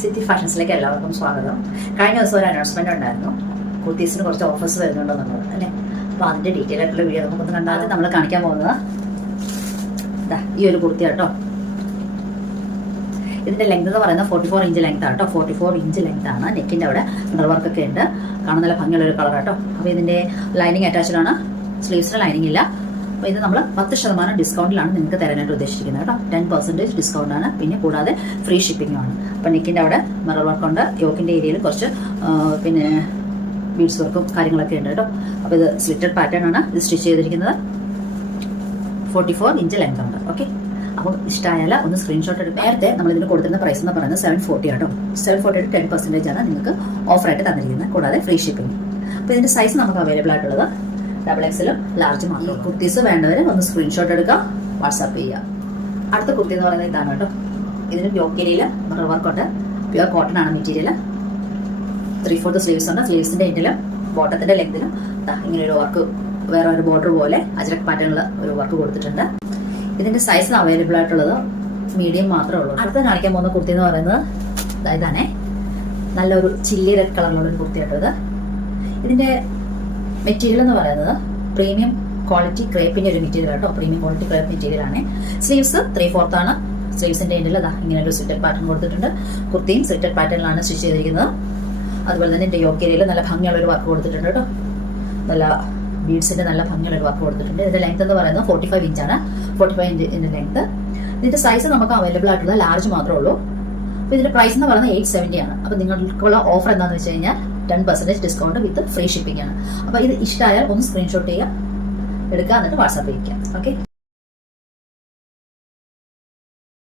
City ഫാഷൻസിലേക്ക് എല്ലാവർക്കും സ്വാഗതം. കഴിഞ്ഞ ദിവസം ഒരു അനൗൺസ്മെന്റ് ഉണ്ടായിരുന്നു, കുർത്തീസിന് കുറച്ച് ഓഫേഴ്സ് വരുന്നുണ്ടെന്നുള്ളത് അല്ലേ. അപ്പോൾ അതിന്റെ ഡീറ്റെയിൽ ആയിട്ടുള്ള വീഡിയോ നമുക്കൊന്ന് കണ്ടാൽ നമ്മൾ കാണിക്കാൻ പോകുന്നത് ഈ ഒരു കുർത്തി കേട്ടോ. ഇതിന്റെ ലെങ്ത് എന്ന് പറയുന്നത് 44 ഇഞ്ച് ലെങ്ത് ആട്ടോ. 44 ഇഞ്ച് ലെങ്ത് ആണ്. നെക്കിന്റെ അവിടെ മിറർ വർക്ക് ഒക്കെ ഉണ്ട്. കാണാൻ നല്ല ഭംഗിയുള്ള ഒരു കളർ ആട്ടോ. അപ്പോൾ ഇതിന്റെ ലൈനിങ് അറ്റാച്ച്ഡ് ആണ്. സ്ലീവ്സിന് ലൈനിങ് ഇല്ല. അപ്പോൾ ഇത് നമ്മൾ 10% ഡിസ്കൗണ്ടിലാണ് നിങ്ങൾക്ക് തരാനായിട്ട് ഉദ്ദേശിച്ചിരിക്കുന്നത് കേട്ടോ. 10% ഡിസ്കൗണ്ട് ആണ്. പിന്നെ കൂടാതെ ഫ്രീ ഷിപ്പിംഗും ആണ്. അപ്പോൾ നെക്കിന്റെ അവിടെ മിറർ വർക്ക് ഉണ്ട്. യോക്കിന്റെ ഏരിയയിൽ കുറച്ച് പിന്നെ ബീഡ്സ് വർക്കും കാര്യങ്ങളൊക്കെ ഉണ്ട് കേട്ടോ. അപ്പോൾ ഇത് സ്ലിറ്റഡ് പാറ്റേൺ ആണ്. ഇത് സ്റ്റിച്ച് ചെയ്തിരിക്കുന്നത് 44 ഇഞ്ച് ലെങ്ത് ഉണ്ട്. ഓക്കെ, അപ്പോൾ ഇഷ്ടമായാൽ ഒന്ന് സ്ക്രീൻഷോട്ട് എടുക്കുക. നേരത്തെ നമ്മൾ ഇതിന് കൊടുത്തിരുന്ന പ്രൈസ് എന്ന് പറയുന്നത് 740 ആട്ടോ. 740 10% ആണ് നിങ്ങൾക്ക് ഓഫറായിട്ട് തന്നിരിക്കുന്നത്, കൂടാതെ ഫ്രീ ഷിപ്പിംഗ്. അപ്പോൾ ഇതിന്റെ സൈസ് നമുക്ക് അവൈലബിൾ ആയിട്ടുള്ളത് XXL ലാർജ് മാത്രം. കുർത്തീസ് വേണ്ടവർ ഒന്ന് സ്ക്രീൻഷോട്ട് എടുക്കുക, വാട്സാപ്പ് ചെയ്യുക. അടുത്ത കുർത്തി എന്ന് പറയുന്നത് ഇതാണ് കേട്ടോ. ഇതിന് യോക്കിനിയിൽ മിറർ വർക്ക് ഉണ്ട്. പ്യുവർ കോട്ടൺ ആണ് മെറ്റീരിയൽ. 3/4 സ്ലീവ്സ് ഉണ്ട്. സ്ലീവ്സിന്റെ എൻഡിലും ബോട്ടത്തിന്റെ ലെങ്തിലും ഇങ്ങനെ ഒരു വർക്ക്, വേറെ ഒരു ബോർഡർ പോലെ അജ്രക് പാറ്റേണിൽ ഒരു വർക്ക് കൊടുത്തിട്ടുണ്ട്. ഇതിന്റെ സൈസ് അവൈലബിൾ ആയിട്ടുള്ളത് മീഡിയം മാത്രമേ ഉള്ളൂ. അടുത്ത കാണിക്കാൻ പോകുന്ന കുർത്തി എന്ന് പറയുന്നത് ഇതാണേ. നല്ലൊരു ചില്ലി റെഡ് കളറിലുള്ള ഒരു കുർത്തി ആട്ടോ ഇത്. ഇതിന്റെ മെറ്റീരിയൽ എന്ന് പറയുന്നത് പ്രീമിയം ക്വാളിറ്റി ക്രേപ്പിന്റെ ഒരു മെറ്റീരിയൽ കേട്ടോ. പ്രീമിയം ക്വാളിറ്റി ക്രേപ്പ് മെറ്റീരിയൽ ആണ്. സ്ലീവ്സ് 3/4 ആണ്. സ്ലീവ്സിന്റെ എൻഡിൽ ഇങ്ങനെ ഒരു സ്ലിറ്റഡ് പാറ്റേൺ കൊടുത്തിട്ടുണ്ട്. കുർത്തിയും സ്ലിറ്റഡ് പാറ്റേണിലാണ് സ്റ്റിച്ച് ചെയ്തിരിക്കുന്നത്. അതുപോലെ തന്നെ എന്റെ യോക്കേരിയയിൽ നല്ല ഭംഗിയുള്ള ഒരു വർക്ക് കൊടുത്തിട്ടുണ്ട് കേട്ടോ. നല്ല ബീഡ്സിന്റെ നല്ല ഭംഗിയുള്ള ഒരു വർക്ക് കൊടുത്തിട്ടുണ്ട്. ഇതിന്റെ ലെങ്ത് എന്ന് പറയുന്നത് 45 ഇഞ്ചാണ്. 45 ഇഞ്ചിന്റെ ലെങ്ത്. ഇതിന്റെ സൈസ് നമുക്ക് അവൈലബിൾ ആയിട്ടുള്ള ലാർജ് മാത്രമേ ഉള്ളൂ. അപ്പോൾ ഇതിന്റെ പ്രൈസ് എന്ന് പറയുന്നത് 870 ആണ്. അപ്പോൾ നിങ്ങൾക്കുള്ള ഓഫർ എന്താണെന്ന് വെച്ച് കഴിഞ്ഞാൽ 10% ഡിസ്കൗണ്ട് വിത്ത് ഫ്രീ ഷിപ്പിംഗ് ആണ്. അപ്പോൾ ഇത് ഇഷ്ടമായാൽ ഒന്ന് സ്ക്രീൻഷോട്ട് ചെയ്യുക, എടുക്കുക, എന്നിട്ട് വാട്സാപ്പ് ചെയ്യിക്കുക. ഓക്കെ.